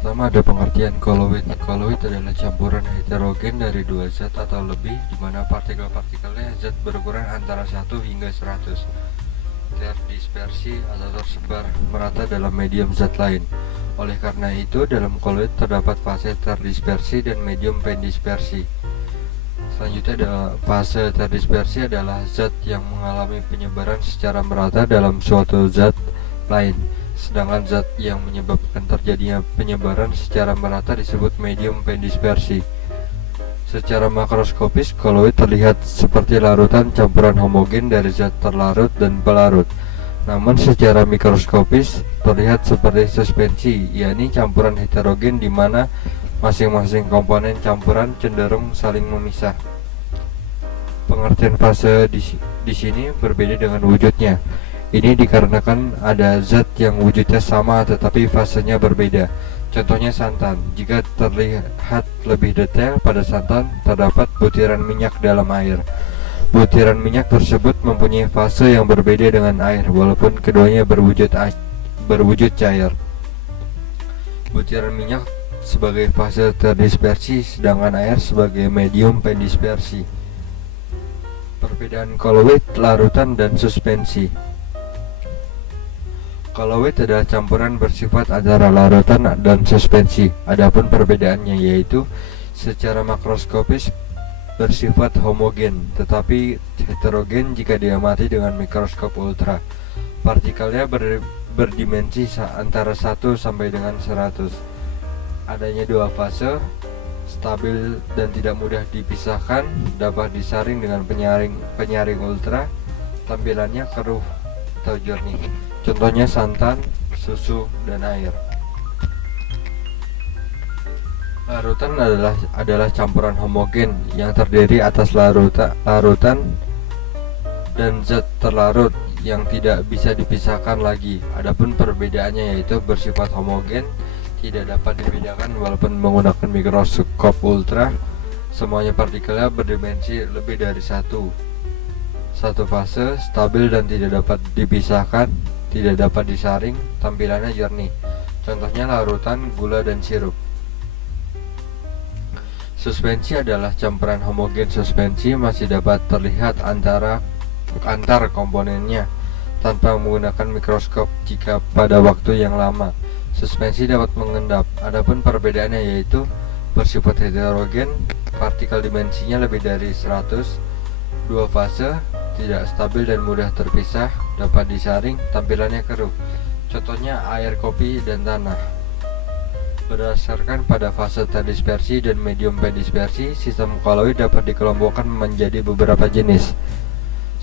Pertama ada pengertian koloid. Koloid adalah campuran heterogen dari dua zat atau lebih, di mana partikel-partikelnya zat berukuran antara 1 hingga 100, terdispersi atau tersebar merata dalam medium zat lain. Oleh karena itu, dalam koloid terdapat fase terdispersi dan medium pendispersi. Selanjutnya adalah fase terdispersi adalah zat yang mengalami penyebaran secara merata dalam suatu zat lain. Sedangkan zat yang menyebabkan terjadinya penyebaran secara merata disebut medium pendispersi. Secara makroskopis, koloid terlihat seperti larutan campuran homogen dari zat terlarut dan pelarut. Namun secara mikroskopis terlihat seperti suspensi, yakni campuran heterogen di mana masing-masing komponen campuran cenderung saling memisah. Pengertian fase di sini berbeda dengan wujudnya. Ini dikarenakan ada zat yang wujudnya sama tetapi fasenya berbeda. Contohnya santan. Jika terlihat lebih detail, pada santan terdapat butiran minyak dalam air. Butiran minyak tersebut mempunyai fase yang berbeda dengan air, walaupun keduanya berwujud cair. Butiran minyak sebagai fase terdispersi, sedangkan air sebagai medium pendispersi. Perbedaan koloid, larutan, dan suspensi. Koloid adalah campuran bersifat antara larutan dan suspensi. Adapun perbedaannya yaitu secara makroskopis bersifat homogen, tetapi heterogen jika diamati dengan mikroskop ultra. Partikelnya berdimensi antara 1 sampai dengan 100. Adanya dua fase, stabil dan tidak mudah dipisahkan, dapat disaring dengan penyaring ultra. Tampilannya keruh atau jernih. Contohnya santan, susu, dan air. Larutan adalah campuran homogen yang terdiri atas larutan dan zat terlarut yang tidak bisa dipisahkan lagi. Adapun perbedaannya yaitu bersifat homogen, tidak dapat dibedakan walaupun menggunakan mikroskop ultra. Semuanya partikelnya berdimensi lebih dari satu fase, stabil dan tidak dapat dipisahkan, tidak dapat disaring, tampilannya jernih. Contohnya larutan, gula, dan sirup. Suspensi adalah campuran homogen. Suspensi masih dapat terlihat antar komponennya tanpa menggunakan mikroskop jika pada waktu yang lama. Suspensi dapat mengendap. Adapun perbedaannya yaitu bersifat heterogen, partikel dimensinya lebih dari 100, dua fase, tidak stabil dan mudah terpisah, dapat disaring, tampilannya keruh. Contohnya air, kopi, dan tanah. Berdasarkan pada fase terdispersi dan medium pendispersi, sistem koloid dapat dikelompokkan menjadi beberapa jenis.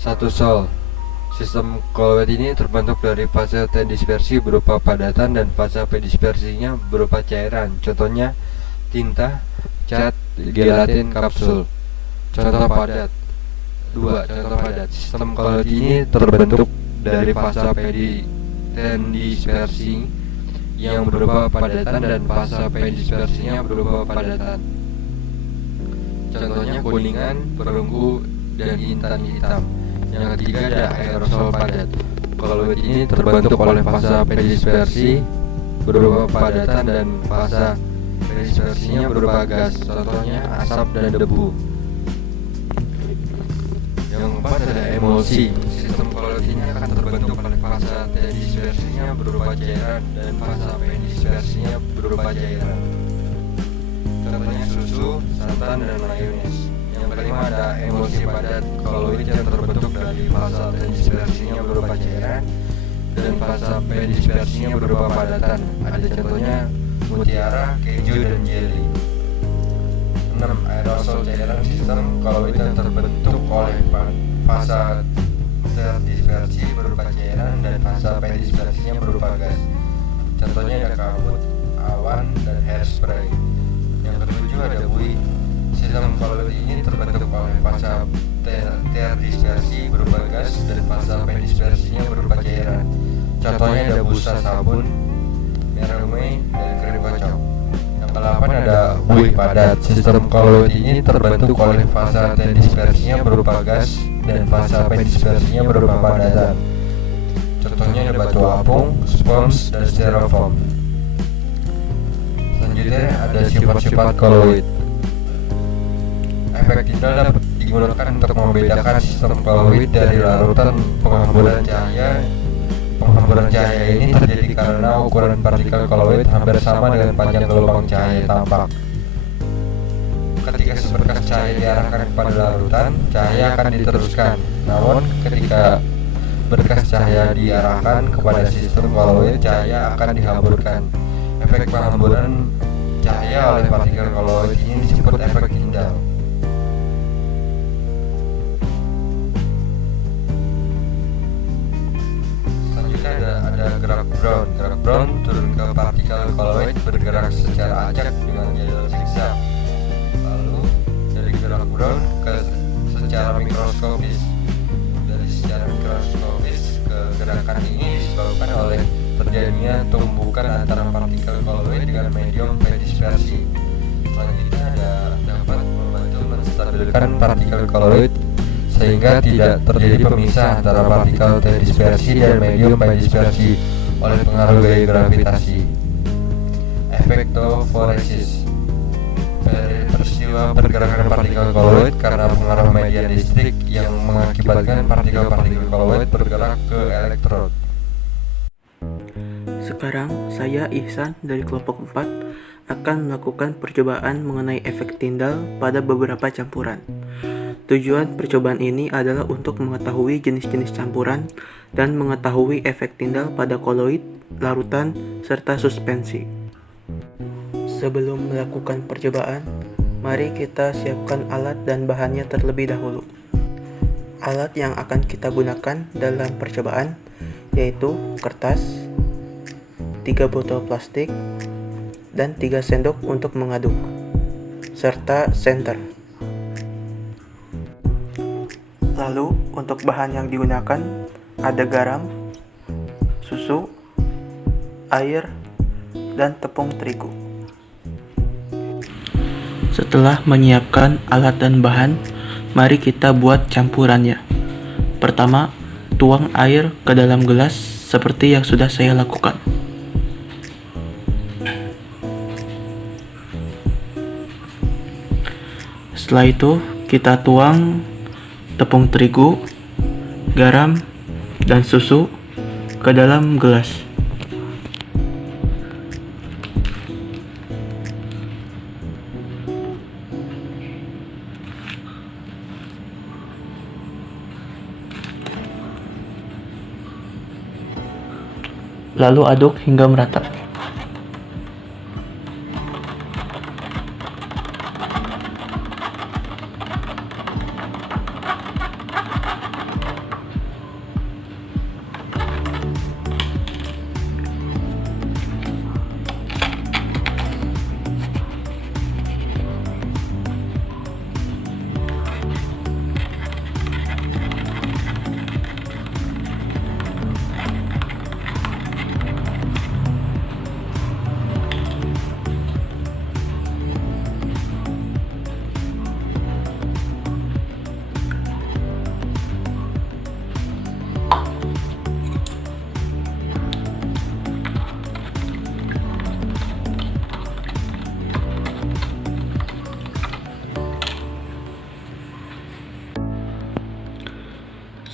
1. Sol. Sistem koloid ini terbentuk dari fase terdispersi berupa padatan dan fase pendispersinya berupa cairan. Contohnya tinta, cat, gelatin, kapsul. Contoh padat. 2. Contoh padat. Sistem koloid ini terbentuk dari fase tendispersi yang berupa padatan dan fase pendispersinya berupa padatan. Contohnya kuningan, perunggu, dan intan hitam. Yang ketiga ada aerosol padat. Koloid ini terbentuk oleh fase pendispersi berupa padatan dan fase pendispersinya berupa gas. Contohnya asap dan debu. Yang keempat ada emulsi. Sistem koloid ini akan terbentuk oleh fase terdispersinya berupa cairan dan fase pendispersinya berupa cairan. Contohnya susu, santan, dan mayones. Yang kelima ada emulsi padat. Koloid yang terbentuk dari fase terdispersinya berupa cairan dan fase pendispersinya berupa padatan. Ada contohnya mutiara, keju, dan jelly. 6. Aerosol cairan. Sistem koloid yang terbentuk oleh fase terdispersi berupa cairan dan fase pendispersinya berupa gas. Contohnya ada kabut, awan, dan hairspray. Yang ketujuh ada buih. Sistem koloid ini terbentuk oleh fase terdispersi berupa gas dan fase pendispersinya berupa cairan. Contohnya ada busa sabun, mereme, dan krim kocok. Yang ke-8 ada buih padat. Sistem koloid ini terbentuk oleh fase terdispersinya berupa gas dan fase pendispersinya berupa padatan. Contohnya ada batu apung, spons, dan styrofoam. Selanjutnya ada sifat-sifat koloid. Efek tindal dapat digunakan untuk membedakan sistem koloid dari larutan penghamburan cahaya. Penghamburan cahaya ini terjadi karena ukuran partikel koloid hampir sama dengan panjang gelombang cahaya tampak. Ketika seberkas cahaya diarahkan kepada larutan, cahaya akan diteruskan. Namun, ketika berkas cahaya diarahkan kepada sistem koloid, cahaya akan dihamburkan. Efek penghamburan cahaya oleh partikel koloid ini disebut efek tindal. Selanjutnya ada gerak Brown. Gerak Brown turun ke partikel koloid bergerak secara acak dengan jalur zigzag. Lalu dari gerak Brown ke secara mikroskopis. Dari secara mikroskopis ke gerakan ini disebabkan oleh terjadinya tumbukan antara partikel koloid dengan medium dispersi. Selanjutnya dapat membantu menstabilkan partikel koloid sehingga tidak terjadi pemisah antara partikel dispersi dan medium dispersi oleh pengaruh gaya gravitasi. Efektoforesis. Peristiwa pergerakan partikel koloid karena pengaruh media listrik yang mengakibatkan partikel-partikel koloid bergerak ke elektrod. Sekarang saya Ihsan dari kelompok 4 akan melakukan percobaan mengenai efek tindal pada beberapa campuran. Tujuan percobaan ini adalah untuk mengetahui jenis-jenis campuran dan mengetahui efek tindal pada koloid, larutan, serta suspensi. Sebelum melakukan percobaan, mari kita siapkan alat dan bahannya terlebih dahulu. Alat yang akan kita gunakan dalam percobaan yaitu kertas, 3 botol plastik, dan 3 sendok untuk mengaduk, serta senter. Lalu untuk bahan yang digunakan ada garam, susu, air, dan tepung terigu. Setelah menyiapkan alat dan bahan, mari kita buat campurannya. Pertama, tuang air ke dalam gelas seperti yang sudah saya lakukan. Setelah itu, kita tuang tepung terigu, garam, dan susu ke dalam gelas. Lalu aduk hingga merata.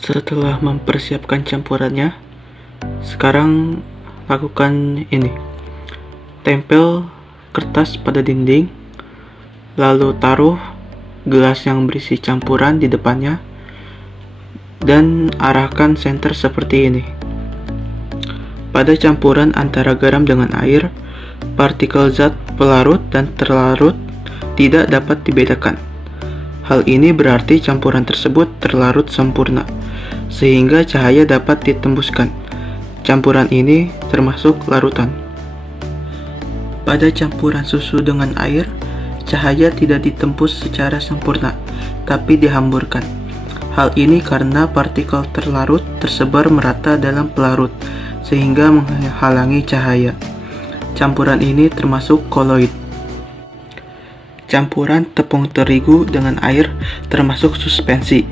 Setelah mempersiapkan campurannya, sekarang lakukan ini. Tempel kertas pada dinding, lalu taruh gelas yang berisi campuran di depannya, dan arahkan senter seperti ini. Pada campuran antara garam dengan air, partikel zat pelarut dan terlarut tidak dapat dibedakan. Hal ini berarti campuran tersebut terlarut sempurna, sehingga cahaya dapat ditembuskan. Campuran ini termasuk larutan. Pada campuran susu dengan air, cahaya tidak ditembus secara sempurna, tapi dihamburkan. Hal ini karena partikel terlarut tersebar merata dalam pelarut, sehingga menghalangi cahaya. Campuran ini termasuk koloid. Campuran tepung terigu dengan air termasuk suspensi,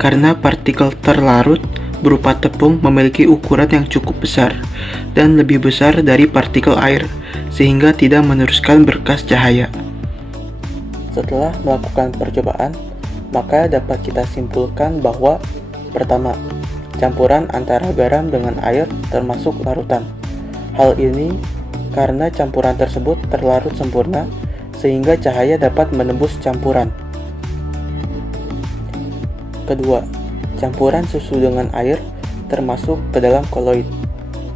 karena partikel terlarut berupa tepung memiliki ukuran yang cukup besar dan lebih besar dari partikel air, sehingga tidak meneruskan berkas cahaya. Setelah melakukan percobaan, maka dapat kita simpulkan bahwa pertama, campuran antara garam dengan air termasuk larutan. Hal ini karena campuran tersebut terlarut sempurna sehingga cahaya dapat menembus campuran. Kedua, campuran susu dengan air termasuk ke dalam koloid.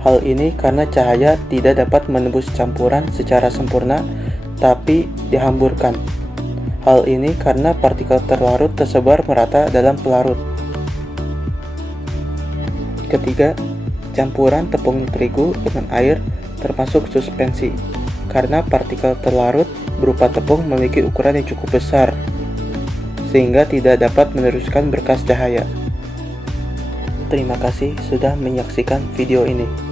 Hal ini karena cahaya tidak dapat menembus campuran secara sempurna tapi dihamburkan. Hal ini karena partikel terlarut tersebar merata dalam pelarut. Ketiga, campuran tepung terigu dengan air termasuk suspensi, karena partikel terlarut berupa tepung memiliki ukuran yang cukup besar, sehingga tidak dapat meneruskan berkas cahaya. Terima kasih sudah menyaksikan video ini.